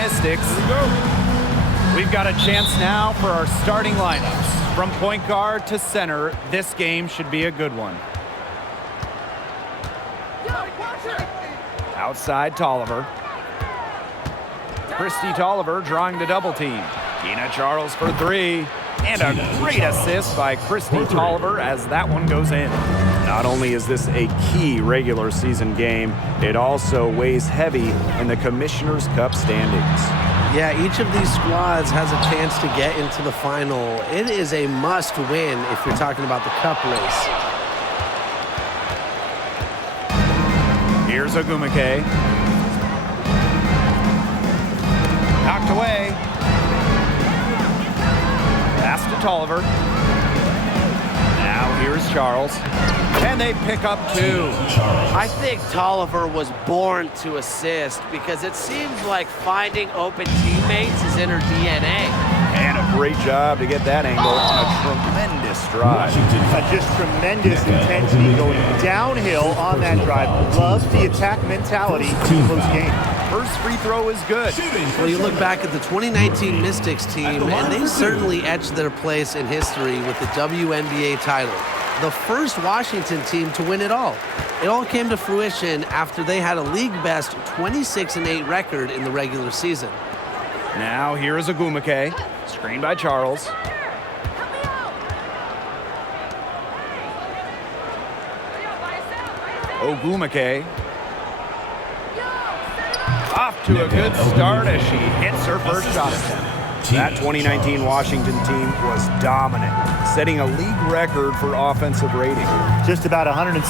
Mystics. We've got a chance now for our starting lineups. From point guard to center, this game should be a good one. Outside Tolliver. Christy Tolliver drawing the double team. Tina Charles for three. And a great assist by Christy Tolliver as that one goes in. Not only is this a key regular season game, it also weighs heavy in the Commissioner's Cup standings. Yeah, each of these squads has a chance to get into the final. It is a must win if you're talking about the cup race. Here's Ogumake. Knocked away. Pass to Tolliver. Now here's Charles. And they pick up two. I think Tolliver was born to assist because it seems like finding open teammates is in her DNA. And a great job to get that angle on a tremendous drive. Just tremendous intensity going downhill on that drive. Loves the attack mentality in close game. First free throw is good. Well, you look back at the 2019 Mystics team, and they certainly etched their place in history with the WNBA title. The first Washington team to win it all. It all came to fruition after they had a league-best 26-8 record in the regular season. Now here is Ogumake. Screened by Charles. Ogumake. Off to a good start as she hits her first shot attempt. That 2019 Washington team was dominant, setting a league record for offensive rating. Just about 116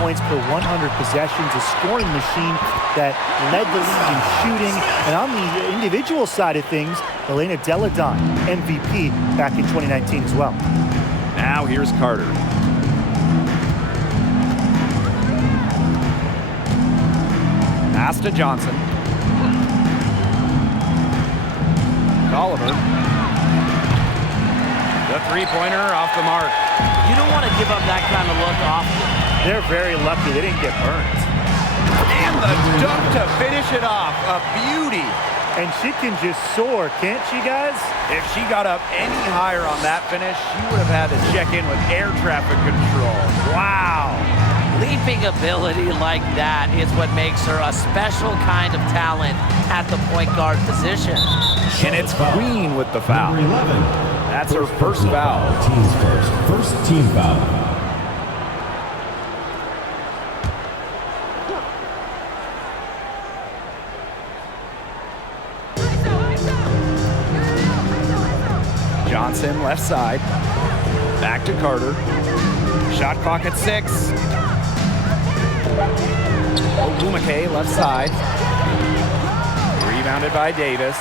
points per 100 possessions, a scoring machine that led the league in shooting. And on the individual side of things, Elena Deladon, MVP back in 2019 as well. Now here's Carter. Pass to Johnson. Tolliver. The three-pointer off the mark. You don't want to give up that kind of look often. They're very lucky they didn't get burned. And the dunk to finish it off. A beauty. And she can just soar, can't she, guys? If she got up any higher on that finish, she would have had to check in with air traffic control. Wow. Leaping ability like that is what makes her a special kind of talent at the point guard position. And it's Queen with the foul. That's her first foul. Team's first team foul. Johnson left side. Back to Carter. Shot clock at 6. Ogumake left side. Rebounded by Davis.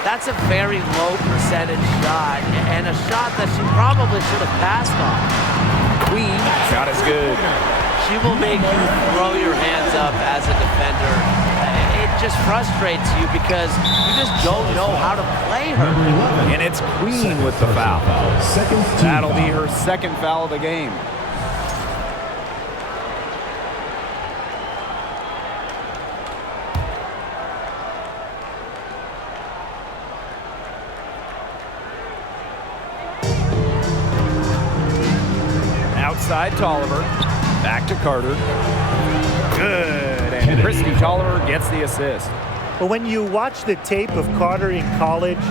That's a very low percentage shot and a shot that she probably should have passed on. Queen, shot is good. She will make you throw your hands up as a defender. It just frustrates you because you just don't know how to play her. And it's Queen with the foul. That'll be her second foul of the game. Outside Tolliver. Back to Carter. Good. And Christy Tolliver gets the assist. But when you watch the tape of Carter in college,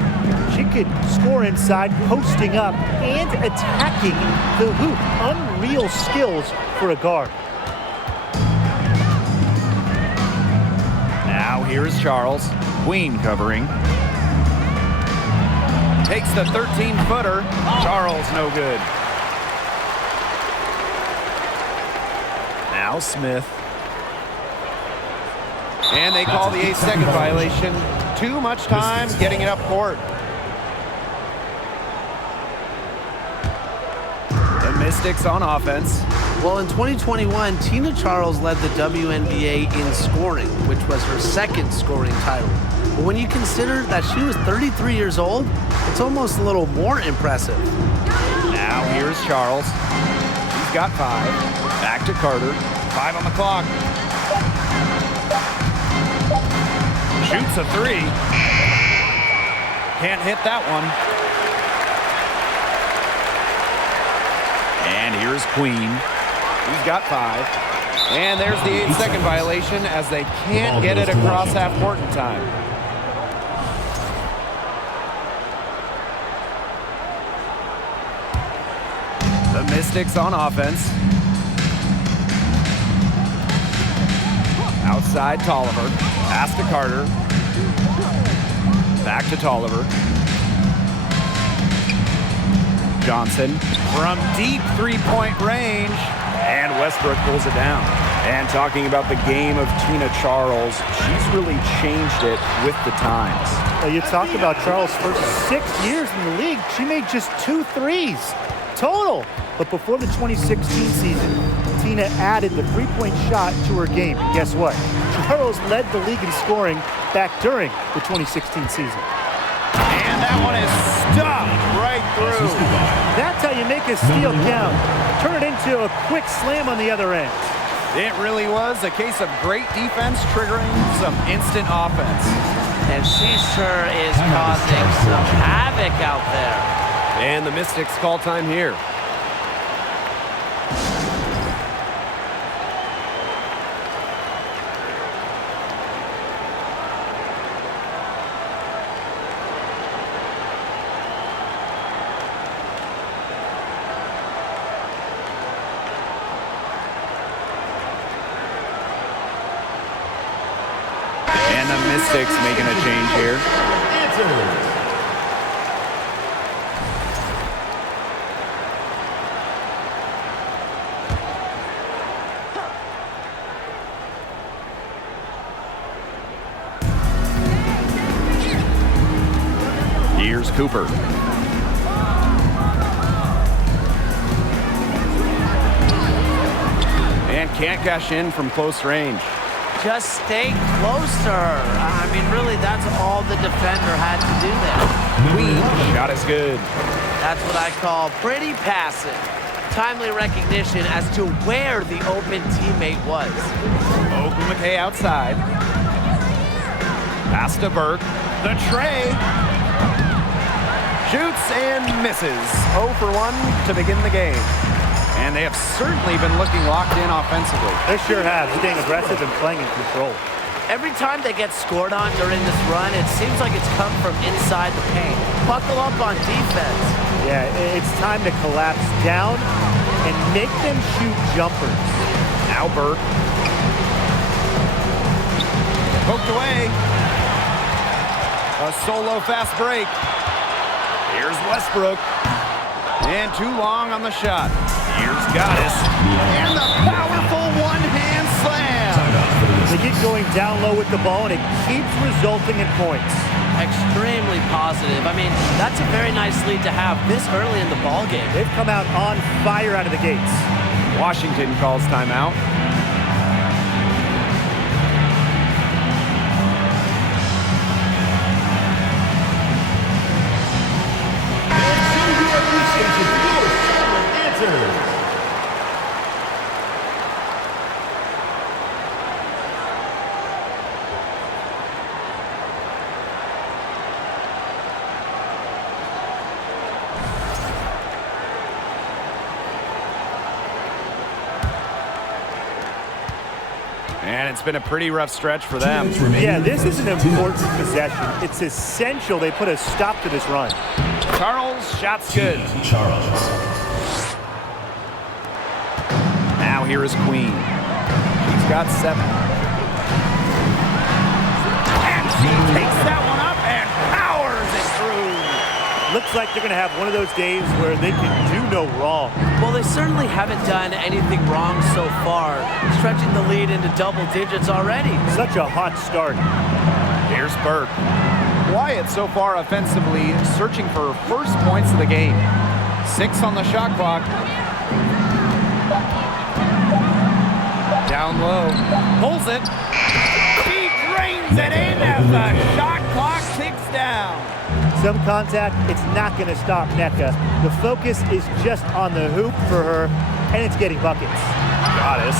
she could score inside, posting up, and attacking the hoop. Unreal skills for a guard. Now here's Charles. Queen covering. Takes the 13-footer. Charles no good. Now Smith. And they call the 8-second violation. Too much time getting it up court. The Mystics on offense. Well, in 2021, Tina Charles led the WNBA in scoring, which was her second scoring title. But when you consider that she was 33 years old, it's almost a little more impressive. Now here's Charles. He's got 5. Back to Carter. 5 on the clock. Shoots a 3. Can't hit that one. And here's Queen. He's got 5. And there's the 8-second violation as they can't get it across half court in time. The Mystics on offense. Outside Tolliver. Pass to Carter. Back to Tolliver. Johnson from deep three-point range. And Westbrook pulls it down. And talking about the game of Tina Charles, she's really changed it with the times. You talk about Charles' first 6 years in the league. She made just 2 threes total. But before the 2016 season, Tina added the three-point shot to her game. And guess what? Charles led the league in scoring back during the 2016 season. And that one is stuffed right through. That's how you make a steal count. Turn it into a quick slam on the other end. It really was a case of great defense triggering some instant offense. And she sure is causing some havoc out there. And the Mystics call time here. And the Mystics making a change here. Here's Cooper. And can't cash in from close range. Just stay closer. I mean, really, that's all the defender had to do there. Queen shot is good. That's what I call pretty passive. Timely recognition as to where the open teammate was. Ogun McKay outside. Pass to Burke. The tray. Shoots and misses. 0 for 1 to begin the game. And they have certainly been looking locked in offensively. They sure have, staying aggressive and playing in control. Every time they get scored on during this run, it seems like it's come from inside the paint. Buckle up on defense. Yeah, it's time to collapse down and make them shoot jumpers. Now Burke. Poked away. A solo fast break. Here's Westbrook. And too long on the shot. Here's Goddess. And the powerful one-hand slam. They get going down low with the ball, and it keeps resulting in points. Extremely positive. I mean, that's a very nice lead to have this early in the ball game. They've come out on fire out of the gates. Washington calls timeout. And it's been a pretty rough stretch for them. Yeah, this is an important possession. It's essential they put a stop to this run. Charles, shot's good. Charles. Now here is Queen. She's got 7. And she takes that one up and powers it through. Looks like they're going to have one of those days where they can do no wrong. Well, they certainly haven't done anything wrong so far, stretching the lead into double digits already. Such a hot start. Here's Burke. Quiet so far offensively, searching for first points of the game. 6 on the shot clock. Down low. Pulls it. She drains it in as the shot clock ticks down. Some contact, it's not going to stop Nneka. The focus is just on the hoop for her, and it's getting buckets. Goddess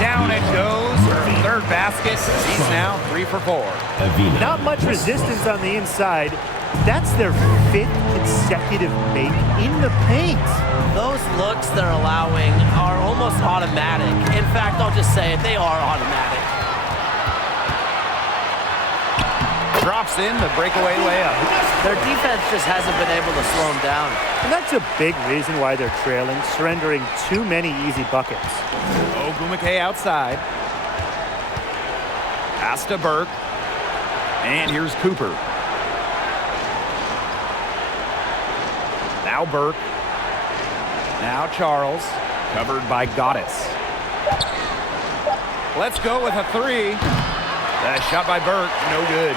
Down it goes for third basket. He's now 3 for 4. Not much resistance on the inside. That's their 5th consecutive make in the paint. Those looks they're allowing are almost automatic. In fact, I'll just say it, they are automatic. Drops in the breakaway layup. Their defense just hasn't been able to slow them down. And that's a big reason why they're trailing, surrendering too many easy buckets. Ogumake outside. Pass to Burke. And here's Cooper. Now Burke. Now Charles. Covered by Goddess. Let's go with a 3. That shot by Burke. No good.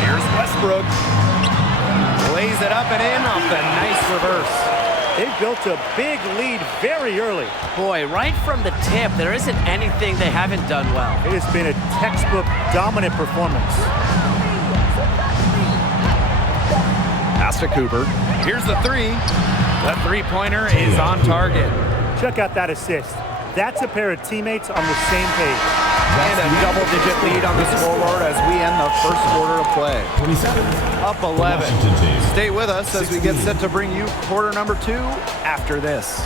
Here's Westbrook. Lays it up and in off the nice reverse. They've built a big lead very early. Boy, right from the tip, there isn't anything they haven't done well. It has been a textbook dominant performance. Pass to Cooper. Here's the 3. The three-pointer is on target. Check out that assist. That's a pair of teammates on the same page. And a double-digit lead on the scoreboard as we end the first quarter of play. 27. Up 11. Washington team. Stay with us as we get set to bring you quarter number 2 after this.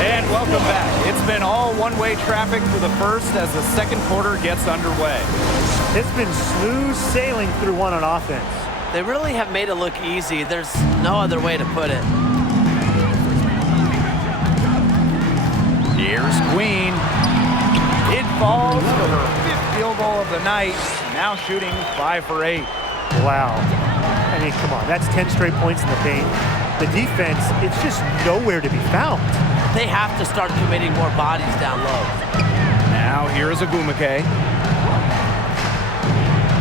And welcome back. It's been all one-way traffic for the first as the second quarter gets underway. It's been smooth sailing through one on offense. They really have made it look easy. There's no other way to put it. Here's Queen. It falls for her 5th field goal of the night. Now shooting 5 for 8. Wow. I mean, come on. That's 10 straight points in the paint. The defense, it's just nowhere to be found. They have to start committing more bodies down low. Now here's Ogumake.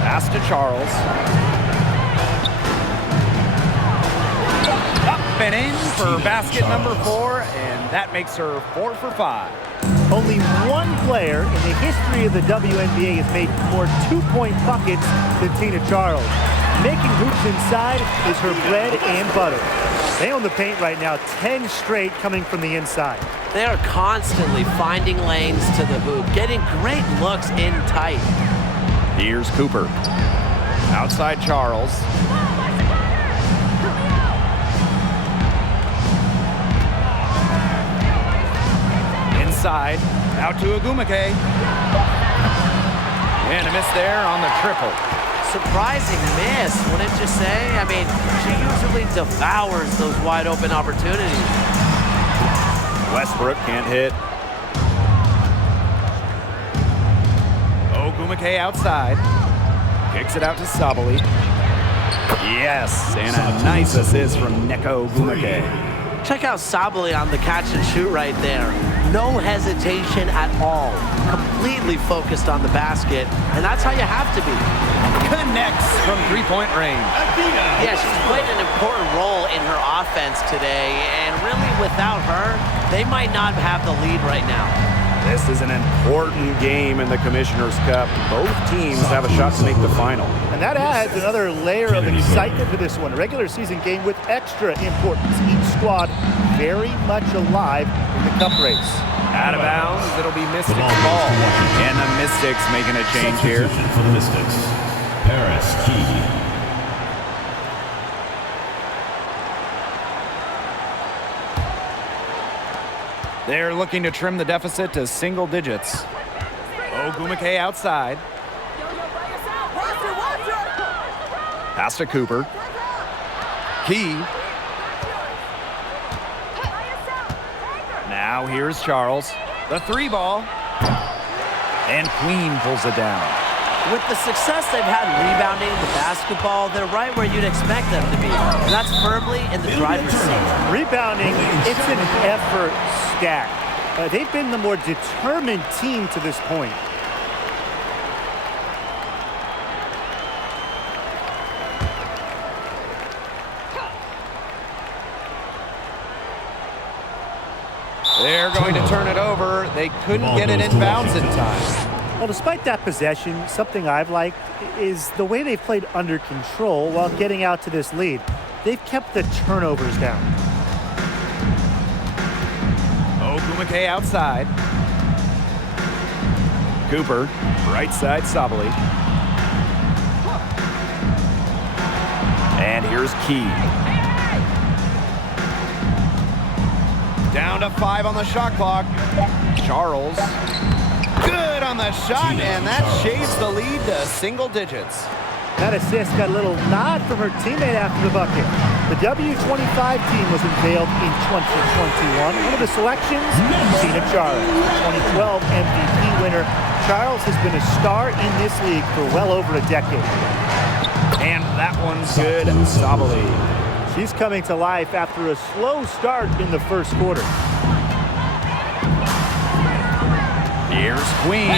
Pass to Charles. Up and in for basket number 4, and that makes her 4 for 5. Only one player in the history of the WNBA has made more two-point buckets than Tina Charles. Making hoops inside is her bread and butter. They own the paint right now, 10 straight coming from the inside. They are constantly finding lanes to the hoop, getting great looks in tight. Here's Cooper. Outside Charles. Inside. Out to Ogumake. And a miss there on the triple. Surprising miss, wouldn't you say? I mean, she usually devours those wide open opportunities. Westbrook can't hit. Ogumake outside. Kicks it out to Sabali. Yes, and a nice assist from Neko Ogumake. Check out Sabali on the catch and shoot right there. No hesitation at all. Completely focused on the basket, and that's how you have to be. Connects from three-point range. Yeah, she's played an important role in her offense today, and really without her, they might not have the lead right now. This is an important game in the Commissioner's Cup. Both teams have a shot to make the final. And that adds another layer of excitement to this one. A regular season game with extra importance. Each squad very much alive in the cup race. Out of bounds, it'll be Mystics ball. And the Mystics making a change here. For the Mystics, Paris Key. They're looking to trim the deficit to single digits. Ogumake outside. Pass to Cooper. Key. Now here's Charles. The 3 ball. And Queen pulls it down. With the success they've had rebounding the basketball, they're right where you'd expect them to be. And that's firmly in the driver's seat. Rebounding, it's an effort stack. They've been the more determined team to this point. They're going to turn it over. They couldn't get it in bounds in time. Well, despite that possession, something I've liked is the way they've played under control while getting out to this lead. They've kept the turnovers down. Ogumake outside. Cooper, right side Sabali. And here's Key. Down to 5 on the shot clock. Charles. Good on the shot, and that shaves the lead to single digits. That assist got a little nod from her teammate after the bucket. The W25 team was unveiled in 2021. One of the selections, Tina Charles, 2012 MVP winner. Charles has been a star in this league for well over a decade. And that one's good, Sabali. She's coming to life after a slow start in the first quarter. Here's Queen.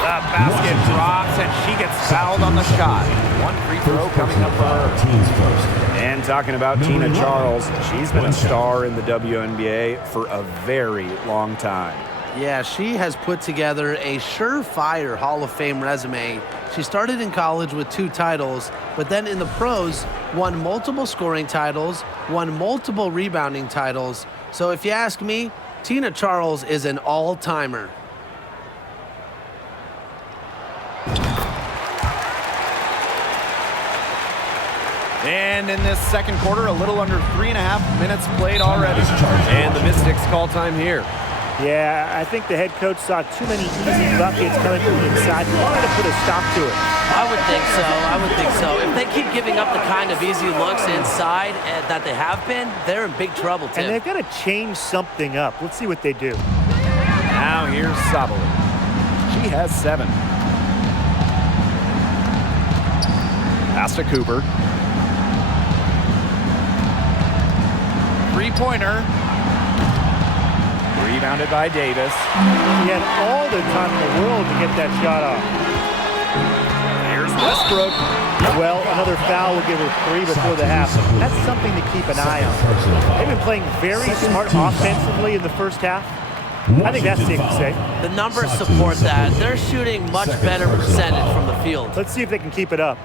The basket drops, and she gets fouled on the shot. One free throw coming up for her. And talking about Tina Charles, she's been a star in the WNBA for a very long time. Yeah, she has put together a surefire Hall of Fame resume. She started in college with 2 titles, but then in the pros, won multiple scoring titles, won multiple rebounding titles. So if you ask me, Tina Charles is an all-timer. And in this second quarter, a little under 3.5 minutes played already. And the Mystics call time here. Yeah, I think the head coach saw too many easy buckets coming from the inside. He wanted to put a stop to it. I would think so. I would think so. If they keep giving up the kind of easy looks inside that they have been, they're in big trouble, Tim. And they've got to change something up. Let's see what they do. Now here's Sabali. She has 7. Pass to Cooper. Three-pointer. Rebounded by Davis. He had all the time in the world to get that shot off. Here's Westbrook. Well, another foul will give her 3 before the half. That's something to keep an eye on. They've been playing very smart offensively in the first half. I think that's safe to say. The numbers support that. They're shooting much better percentage from the field. Let's see if they can keep it up.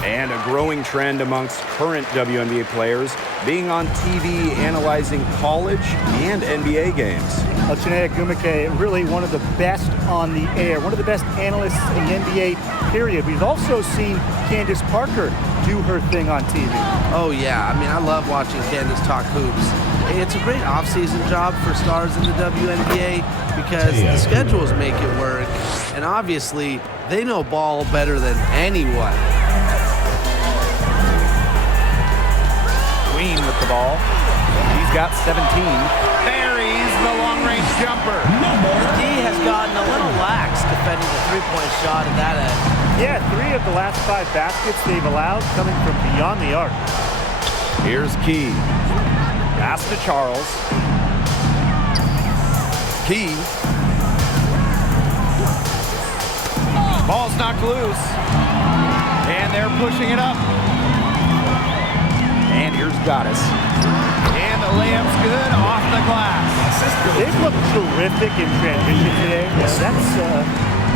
And a growing trend amongst current WNBA players being on TV analyzing college and NBA games. Chinea Ogumake, really one of the best on the air, one of the best analysts in the NBA, period. We've also seen Candace Parker do her thing on TV. Oh, yeah. I mean, I love watching Candace talk hoops. It's a great off-season job for stars in the WNBA because the schedules make it work. And obviously, they know ball better than anyone. Queen with the ball. He's got 17. Buries the long-range jumper. The D has gotten a little lax defending the three-point shot at that end. Yeah, 3 of the last 5 baskets they've allowed coming from beyond the arc. Here's Key. Pass to Charles. Key. Ball's knocked loose. And they're pushing it up. And here's Goddess. And the layup's good off the glass. They've looked terrific in transition today. That's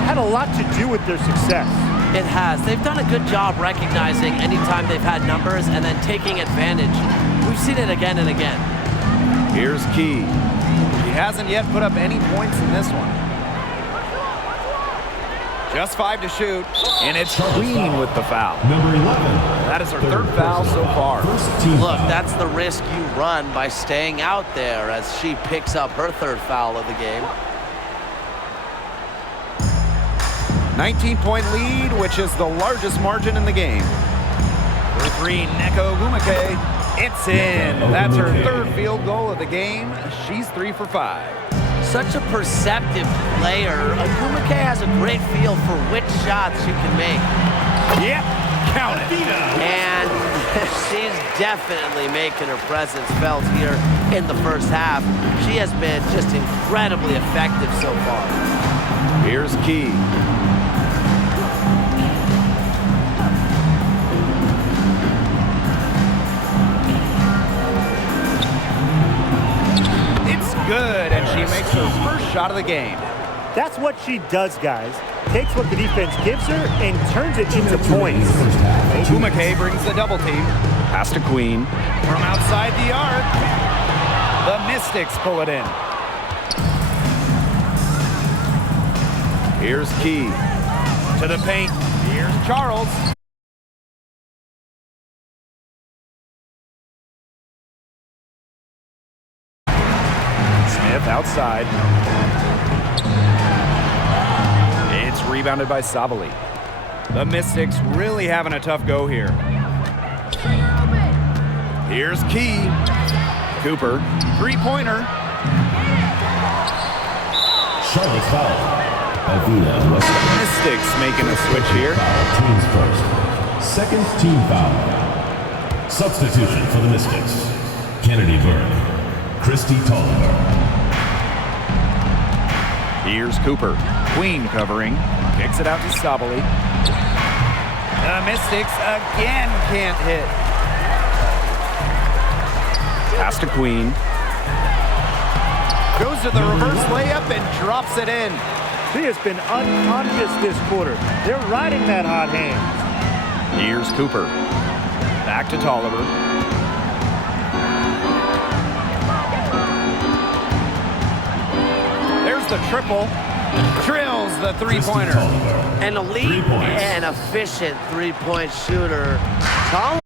had a lot to do with their success. It has. They've done a good job recognizing anytime they've had numbers and then taking advantage. We've seen it again and again. Here's Key. He hasn't yet put up any points in this one. Just 5 to shoot. And it's Queen with the foul. Number 11. That is her 3rd foul so far. Look, that's the risk you run by staying out there as she picks up her 3rd foul of the game. 19-point lead, which is the largest margin in the game. For 3, Neko Ogumake. It's in. That's her 3rd field goal of the game. She's 3 for 5. Such a perceptive player. Ogumake has a great feel for which shots she can make. Yep, count it. And she's definitely making her presence felt here in the first half. She has been just incredibly effective so far. Here's Key. It's good, and she makes her first shot of the game. That's what she does, guys. Takes what the defense gives her and turns it into points. WNBA brings the double team. Pass to Queen. From outside the arc, the Mystics pull it in. Here's Key. To the paint. Here's Charles. Smith outside. It's rebounded by Sabali. The Mystics really having a tough go here. Here's Key. Cooper. Three-pointer. Charlotte foul. Avina West. Mystics making a switch here. Teams first. Second team foul. Substitution for the Mystics. Kennedy Burke. Christy Tolliver. Here's Cooper. Queen covering. Kicks it out to Sabali. The Mystics again can't hit. Pass to Queen. Goes to the reverse layup and drops it in. She has been unconscious this quarter. They're riding that hot hand. Here's Cooper. Back to Tolliver. There's the triple. Drills the three-pointer. An elite and efficient three-point shooter. Tolliver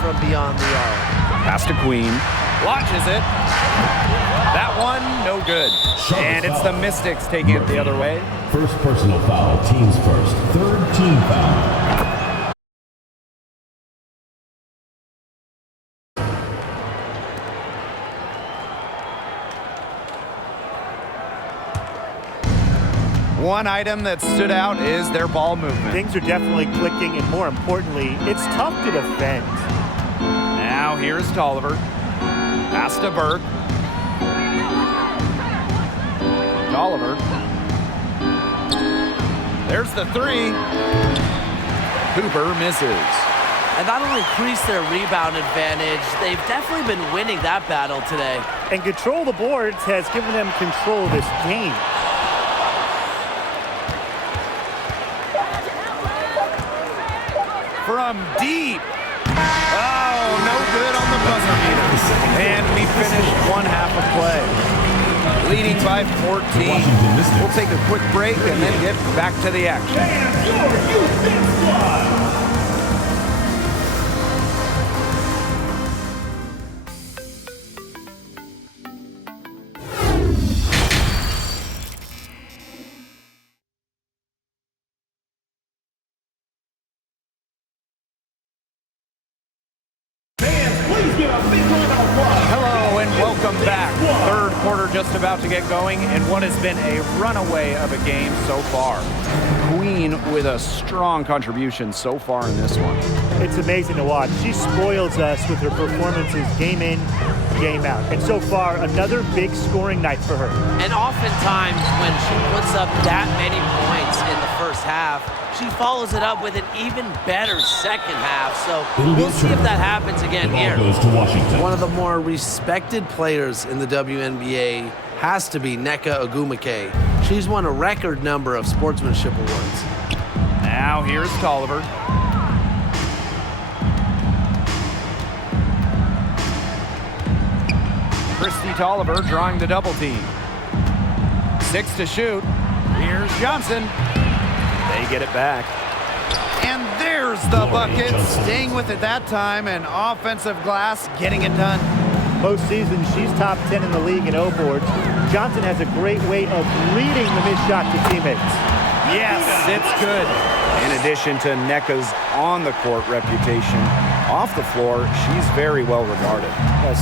from beyond the arc. Pass to Queen. Launches it. That one, no good. And it's the Mystics taking it the other way. First personal foul. Teams first. Third team foul. One item that stood out is their ball movement. Things are definitely clicking, and more importantly, it's tough to defend. Now here's Tolliver. Pass to Burke. Tolliver. There's the three. Cooper misses. And that'll increase their rebound advantage. They've definitely been winning that battle today. And control of the boards has given them control of this game. From deep. Oh, no good on the buzzer beater. And we finished one half of play. Leading by 14. We'll take a quick break and then get back to the action. Hello and welcome back. Third quarter just about to get going and what has been a runaway of a game so far. Queen with a strong contribution so far in this one. It's amazing to watch. She spoils us with her performances game in, game out. And so far, another big scoring night for her. And oftentimes when she puts up that many points in the first half, she follows it up with an even better second half. So we'll see if that happens again here. Goes to Washington. One of the more respected players in the WNBA has to be Nneka Ogwumike. She's won a record number of sportsmanship awards. Now here's Tolliver. Christy Tolliver drawing the double team. 6 to shoot. Here's Johnson. They get it back. And there's the bucket. Staying with it that time, and offensive glass getting it done. Postseason, she's top 10 in the league in O boards. Johnson has a great way of reading the missed shot to teammates. Yes, it's good. In addition to Nneka's on-the-court reputation, off the floor, she's very well regarded.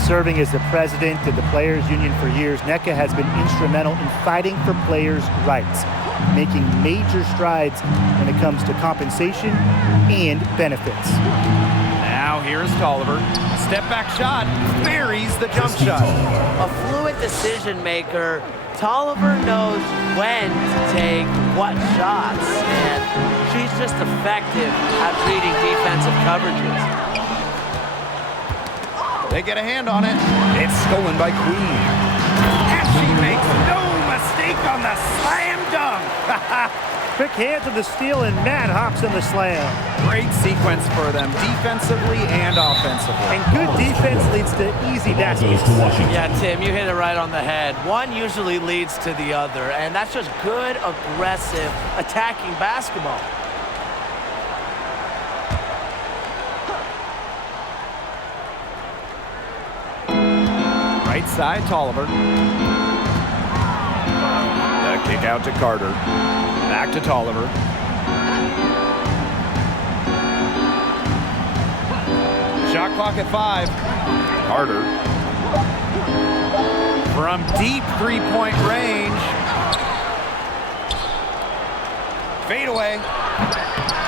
Serving as the president of the Players Union for years, Nneka has been instrumental in fighting for players' rights, making major strides when it comes to compensation and benefits. Now here's Tolliver. Step back shot, buries the jump shot. A fluid decision maker. Tolliver knows when to take what shots, and she's just effective at reading defensive coverages. They get a hand on it. It's stolen by Queen. And she makes no mistake on the slam dunk. Quick hands on the steal and mad hops on the slam. Great sequence for them, defensively and offensively. And good defense leads to easy Ball baskets. goes to Washington. Yeah, Tim, you hit it right on the head. One usually leads to the other, and that's just good, aggressive, attacking basketball. Right side, Tolliver. The kick out to Carter. Back to Tolliver. Shot clock at 5. Carter. From deep three-point range. Fade away.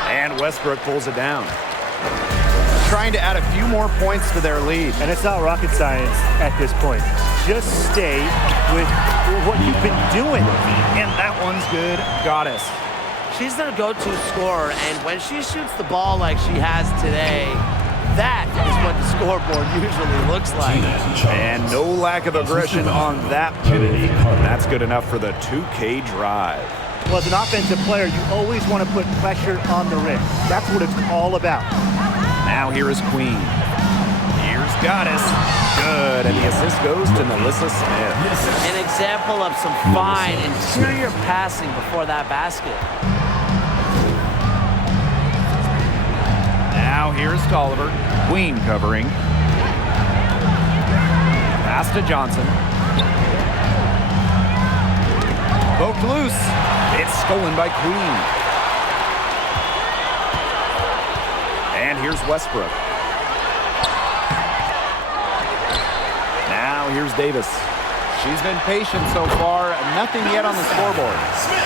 And Westbrook pulls it down. Trying to add a few more points to their lead. And it's not rocket science at this point. Just stay with what you've been doing. And that one's good. Goddess. She's their go-to scorer, and when she shoots the ball like she has today, that is what the scoreboard usually looks like. And no lack of aggression on that penalty. That's good enough for the 2K drive. Well, as an offensive player, you always want to put pressure on the rim. That's what it's all about. Now here is Queen. Here's Goddess. Good, and the assist goes to Melissa Smith. An example of some fine interior passing before that basket. Now here's Tolliver. Queen covering. Pass to Johnson. Poked loose. It's stolen by Queen. And here's Westbrook. Now here's Davis. She's been patient so far. Nothing yet on the scoreboard.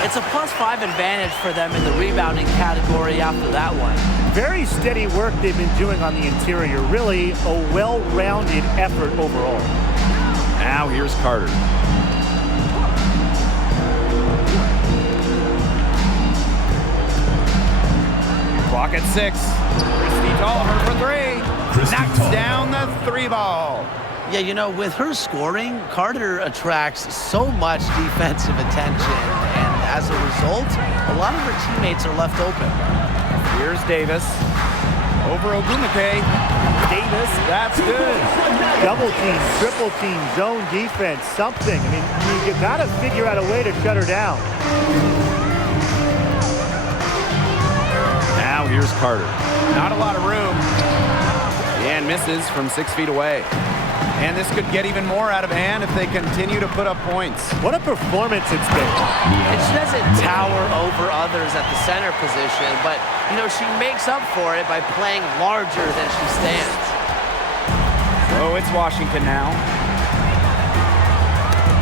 It's a +5 advantage for them in the rebounding category after that one. Very steady work they've been doing on the interior. Really a well-rounded effort overall. Now here's Carter. Clock at 6. Christy Tolliver for 3. Knocks down the 3 ball. Yeah, you know, with her scoring, Carter attracts so much defensive attention, and as a result, a lot of her teammates are left open. Here's Davis. Over Ogumake. Davis, that's good. Double team, triple team, zone defense, something. I mean, you got to figure out a way to shut her down. Now here's Carter. Not a lot of room. And misses from 6 feet away. And this could get even more out of hand if they continue to put up points. What a performance it's been. And she doesn't tower over others at the center position, but, you know, she makes up for it by playing larger than she stands. Oh, it's Washington now.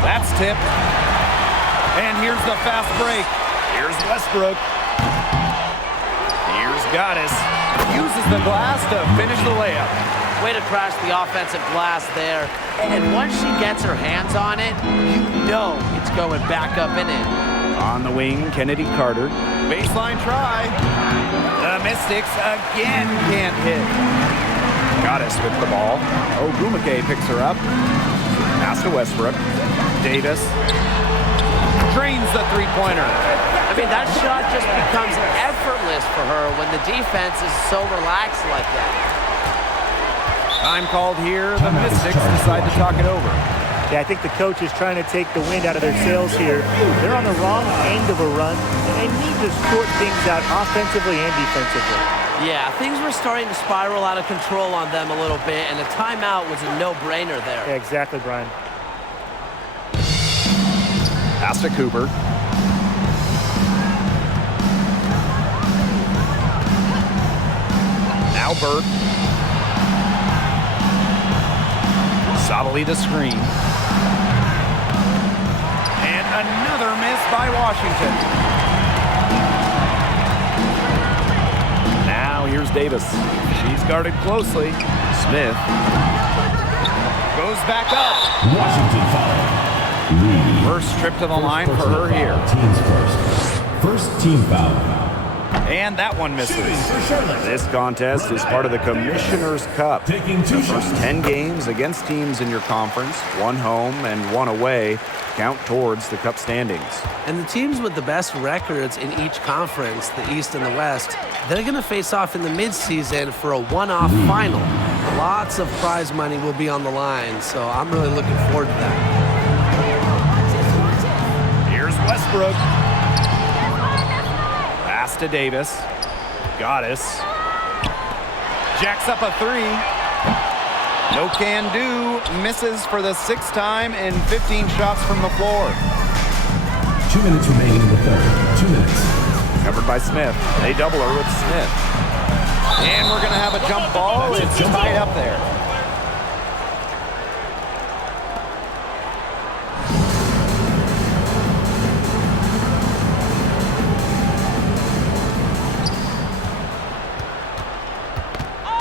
That's tipped. And here's the fast break. Here's Westbrook. Here's Goddess. Uses the glass to finish the layup. Way to crash the offensive glass there. And once she gets her hands on it, you know it's going back up and in. On the wing, Kennedy Carter. Baseline try. The Mystics again can't hit. Goddess with the ball. Ogumake picks her up. Pass to Westbrook. Davis. Drains the three-pointer. I mean, that shot just becomes effortless for her when the defense is so relaxed like that. Time called here. The Mystics decide to talk it over. Yeah, I think the coach is trying to take the wind out of their sails here. They're on the wrong end of a run, and they need to sort things out offensively and defensively. Yeah, things were starting to spiral out of control on them a little bit, and a timeout was a no-brainer there. Yeah, exactly, Brian. Pass to Cooper. Now Burke. Solidly the screen. And another miss by Washington. Now here's Davis. She's guarded closely. Smith goes back up. Washington foul. Lee. First trip to the line for her here. Team's first. First team foul. And that one misses. Shooting for Charlotte. This contest is part of the Commissioner's Cup. Taking two The first shots. 10 games against teams in your conference, 1 home and 1 away, count towards the Cup standings. And the teams with the best records in each conference, the East and the West, they're going to face off in the midseason for a one-off final. Lots of prize money will be on the line, so I'm really looking forward to that. Here's Westbrook. Pass to Davis. Goddess. Jacks up a 3. No can do. Misses for the 6th time in 15 shots from the floor. 2 minutes remaining in the third. 2 minutes. Covered by Smith. They double her with Smith. And we're going to have a jump ball. It's tied up there.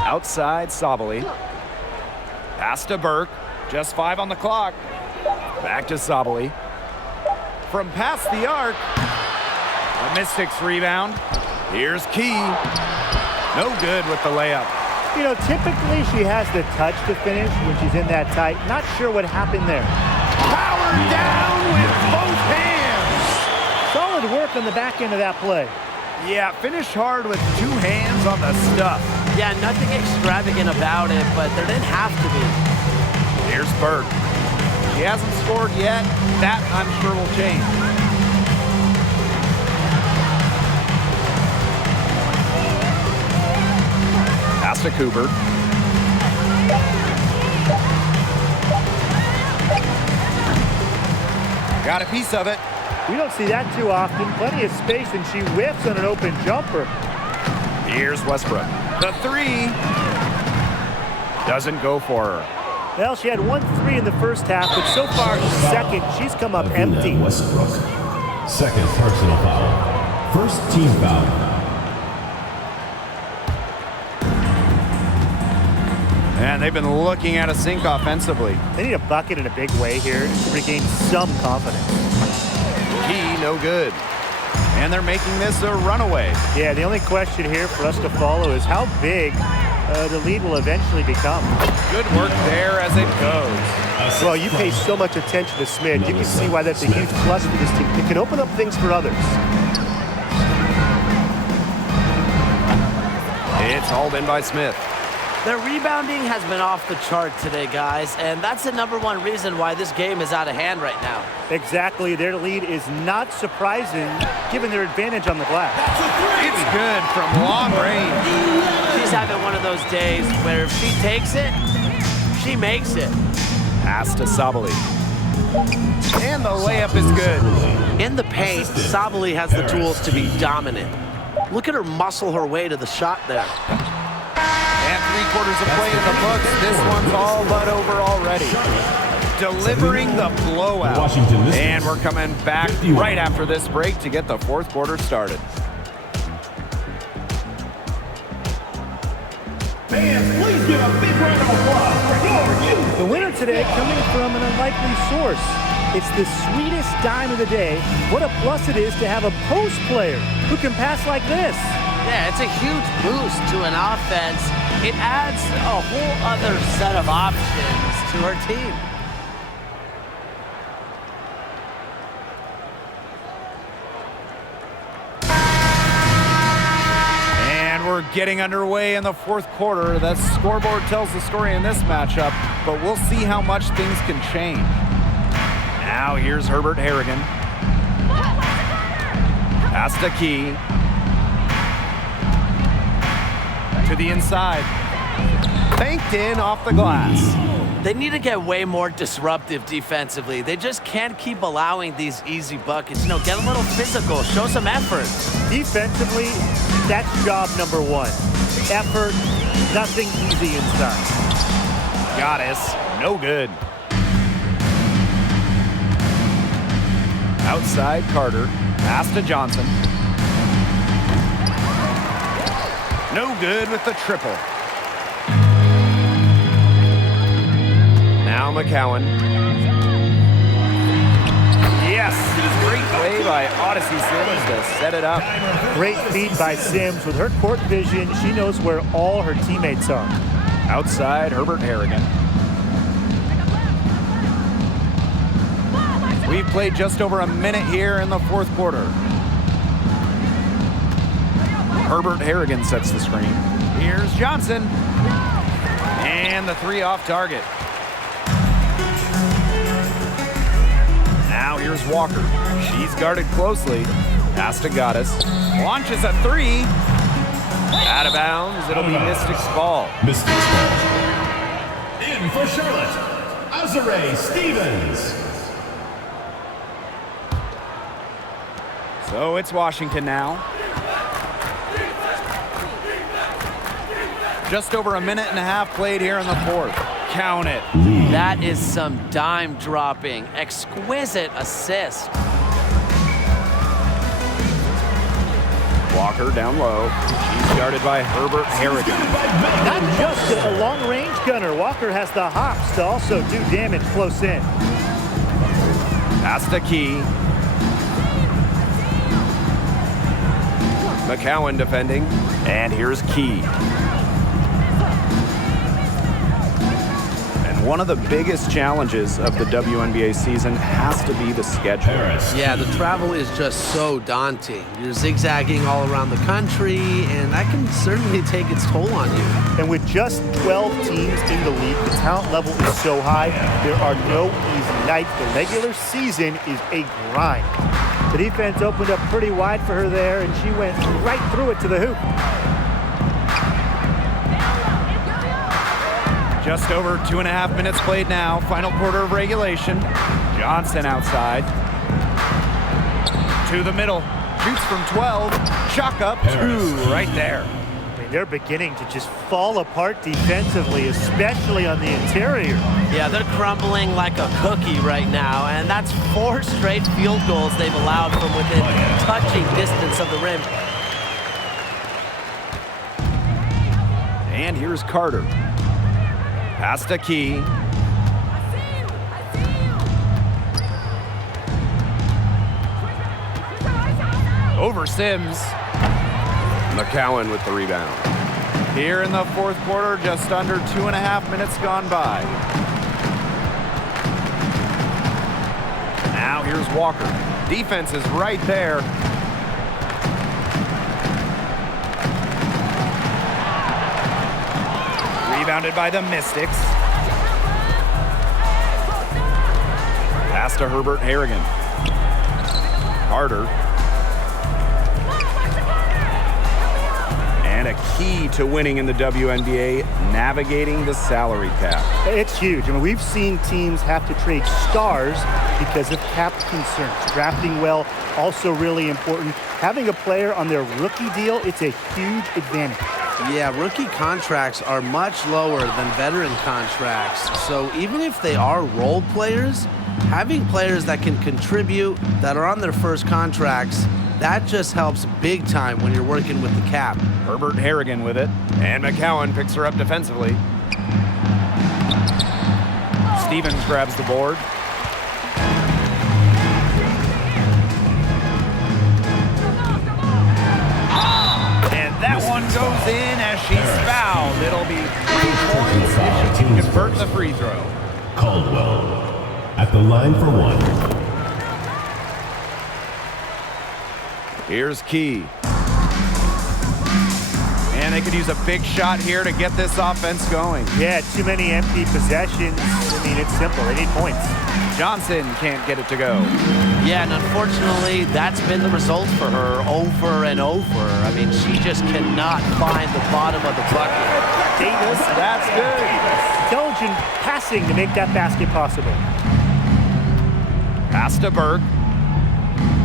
Outside, Sabali. Pass to Burke. Just 5 on the clock. Back to Sabali. From past the arc. The Mystics rebound. Here's Key. No good with the layup. You know, typically she has the touch to finish when she's in that tight. Not sure what happened there. Powered down with both hands. Solid work on the back end of that play. Yeah, finish hard with 2 hands on the stuff. Yeah, nothing extravagant about it, but there didn't have to be. Here's Burke. She hasn't scored yet. That, I'm sure, will change. Pass to Cooper. Got a piece of it. We don't see that too often. Plenty of space, and she whiffs on an open jumper. Here's Westbrook. The 3. Doesn't go for her. Well, she had 1 3 in the first half, but so far, second, she's come up empty. Avina Westbrook. Second personal foul. First team foul. And they've been looking at a sink offensively. They need a bucket in a big way here to regain some confidence. Key, no good. And they're making this a runaway. Yeah, the only question here for us to follow is how big the lead will eventually become. Good work there as it goes. Well, you pay so much attention to Smith. You can see why that's a huge plus for this team. It can open up things for others. It's hauled in by Smith. Their rebounding has been off the chart today, guys, and that's the #1 reason why this game is out of hand right now. Exactly. Their lead is not surprising given their advantage on the glass. It's good from long range. She's having one of those days where if she takes it, she makes it. Pass to Sabali. And the layup is good. In the paint, Sabali has the tools to be dominant. Look at her muscle her way to the shot there. And 3/4 of play in the books. This one's all but over already. Delivering the blowout. Washington Mystics. And we're coming back 51. right after this break to get the 4th quarter started. Fans, please give a big round of applause for your youth. The winner today coming from an unlikely source. It's the sweetest dime of the day. What a plus it is to have a post player who can pass like this. Yeah, it's a huge boost to an offense. It adds a whole other set of options to her team. And we're getting underway in the 4th quarter. The scoreboard tells the story in this matchup, but we'll see how much things can change. Now here's Herbert Harrigan. Pass to Key. To the inside. Banked in off the glass. They need to get way more disruptive defensively. They just can't keep allowing these easy buckets. You know, get a little physical, show some effort. Defensively, that's job #1. Effort, nothing easy inside. Goddess, no good. Outside Carter. Pass to Johnson. No good with the triple. Now McCowan. Yes, pass. Great play by Odyssey Sims to set it up. Great feed by Sims. With her court vision, she knows where all her teammates are. Outside, Herbert Harrigan. We've played just over a minute here in the fourth quarter. Herbert Harrigan sets the screen. Here's Johnson. And the three off target. Now here's Walker. She's guarded closely. Pass to Goddess. Launches a three. Out of bounds. It'll be Mystics ball. Mystics ball. In for Charlotte, Azare Stevens. So it's Washington now. Just over a minute and a half played here in the fourth. Count it. That is some dime dropping, exquisite assist. Walker down low. She's guarded by Herbert Harrigan. Not just a long-range gunner. Walker has the hops to also do damage close in. Pass to Key. McCowan defending. And here's Key. One of the biggest challenges of the WNBA season has to be the schedule. Yeah, the travel is just so daunting. You're zigzagging all around the country, and that can certainly take its toll on you. And with just 12 teams in the league, the talent level is so high, there are no easy nights. The regular season is a grind. The defense opened up pretty wide for her there, and she went right through it to the hoop. Just over 2.5 minutes played now. Final quarter of regulation. Johnson outside. To the middle. Shoots from 12. Chalk up two right there. I mean, they're beginning to just fall apart defensively, especially on the interior. Yeah, they're crumbling like a cookie right now, and that's 4 straight field goals they've allowed from within touching distance of the rim. And here's Carter. Pass to Key. Over Sims. McCowan with the rebound. Here in the fourth quarter, just under 2.5 minutes gone by. Now here's Walker. Defense is right there. Rebounded by the Mystics. Pass to Herbert Harrigan. Carter. And a key to winning in the WNBA, navigating the salary cap. It's huge. I mean, we've seen teams have to trade stars because of cap concerns. Drafting well, also really important. Having a player on their rookie deal, it's a huge advantage. Yeah, rookie contracts are much lower than veteran contracts. So even if they are role players, having players that can contribute, that are on their first contracts, that just helps big time when you're working with the cap. Herbert Harrigan with it. And McCowan picks her up defensively. Stevens grabs the board. That one goes in as she's fouled. It'll be 3 points if she can convert the free throw. Caldwell at the line for one. Here's Key. And they could use a big shot here to get this offense going. Yeah, too many empty possessions. I mean, it's simple. They need points. Johnson can't get it to go. Yeah, and unfortunately, that's been the result for her over and over. I mean, she just cannot find the bottom of the bucket. Davis, That's good. intelligent passing to make that basket possible. Pass to Burke.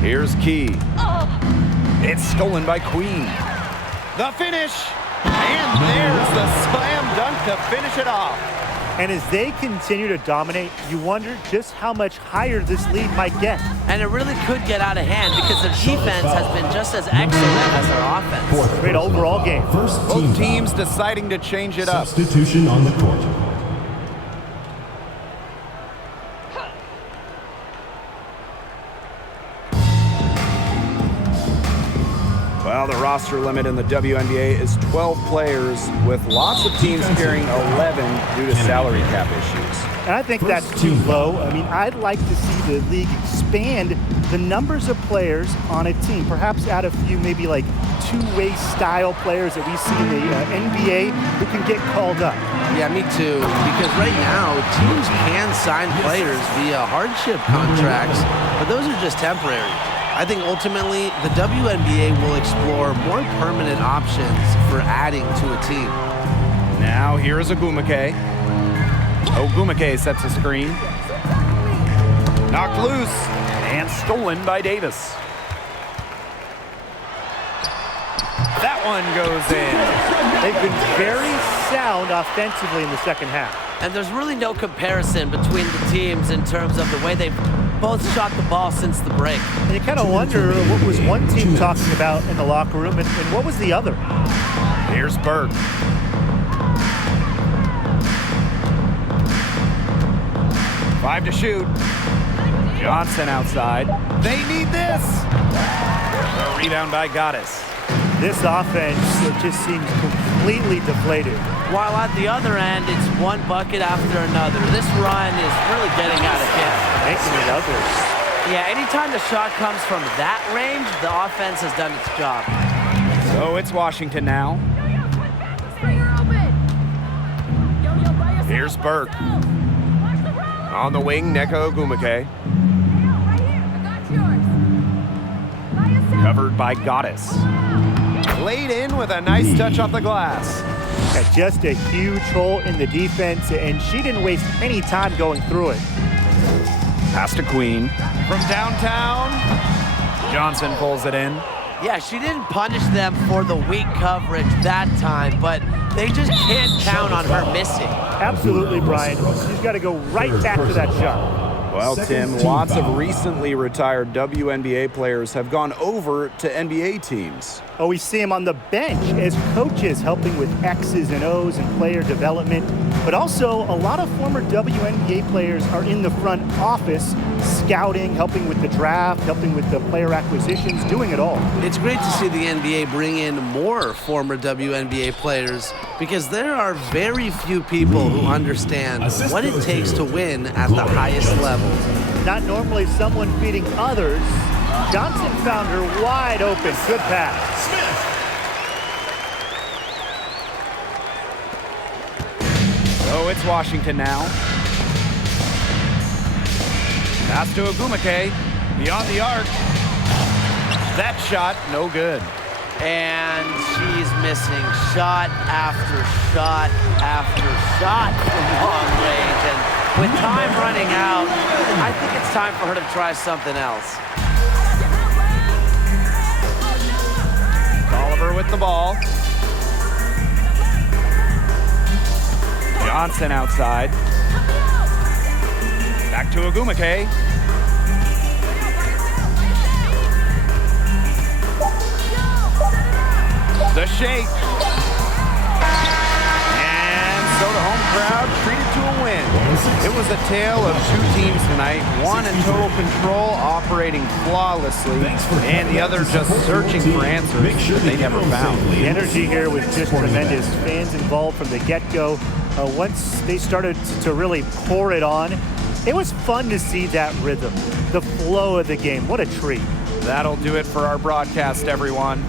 Here's Key. It's stolen by Queen. The finish. And there's the slam dunk to finish it off. And as they continue to dominate, you wonder just how much higher this lead might get. And it really could get out of hand because their defense has been just as excellent as their offense. Great overall game. First Both team teams deciding to change it up. substitution on the court. roster limit in the WNBA is 12 players, with lots of teams carrying 11 due to salary cap issues. And I think that's too low. I mean, I'd like to see the league expand the numbers of players on a team. Perhaps add a few, maybe like two-way style players that we see in the NBA who can get called up. Yeah, me too. Because right now, teams can sign players via hardship contracts, but those are just temporary. I think ultimately the WNBA will explore more permanent options for adding to a team. Now here's Ogumake. Ogumake sets a screen. Knocked loose and stolen by Davis. That one goes in. They've been very sound offensively in the second half. And there's really no comparison between the teams in terms of the way they've both shot the ball since the break. And you kind of wonder what was one team talking about in the locker room and what was the other. Here's Burke. Five to shoot. Johnson outside. They need this. A rebound by Goddess. This offense, it just seems completely deflated. While at the other end, it's one bucket after another. This run is really getting out of hand. Making it ugly. Yeah, anytime the shot comes from that range, the offense has done its job. So it's Washington now. Here's Burke. On the wing, Neko Ogumake. Covered by Goddess. Laid in with a nice touch off the glass. Yeah, just a huge hole in the defense, and she didn't waste any time going through it. Pass to Queen. From downtown, Johnson pulls it in. Yeah, she didn't punish them for the weak coverage that time, but they just can't count on her missing. Absolutely, Brian. She's got to go right back to that shot. Well, Tim, lots of recently retired WNBA players have gone over to NBA teams. Oh, we see him on the bench as coaches helping with X's and O's and player development. But also, a lot of former WNBA players are in the front office, scouting, helping with the draft, helping with the player acquisitions, doing it all. It's great to see the NBA bring in more former WNBA players because there are very few people who understand what it takes to win at the highest level. Not normally someone feeding others. Johnson found her wide open. Good pass. So it's Washington now. Pass to Ogumake. Beyond the arc. That shot, no good. And she's missing shot after shot after shot from long range. And with time running out, I think it's time for her to try something else. Oliver with the ball. Johnson outside. Back to Ogumake. The shake. And so the home crowd treated to a win. It was a tale of two teams tonight, one in total control, operating flawlessly, and the other just searching for answers that they never found. The energy here was just tremendous. Fans involved from the get-go. Once they started to really pour it on, it was fun to see that rhythm, the flow of the game. What a treat. That'll do it for our broadcast, everyone.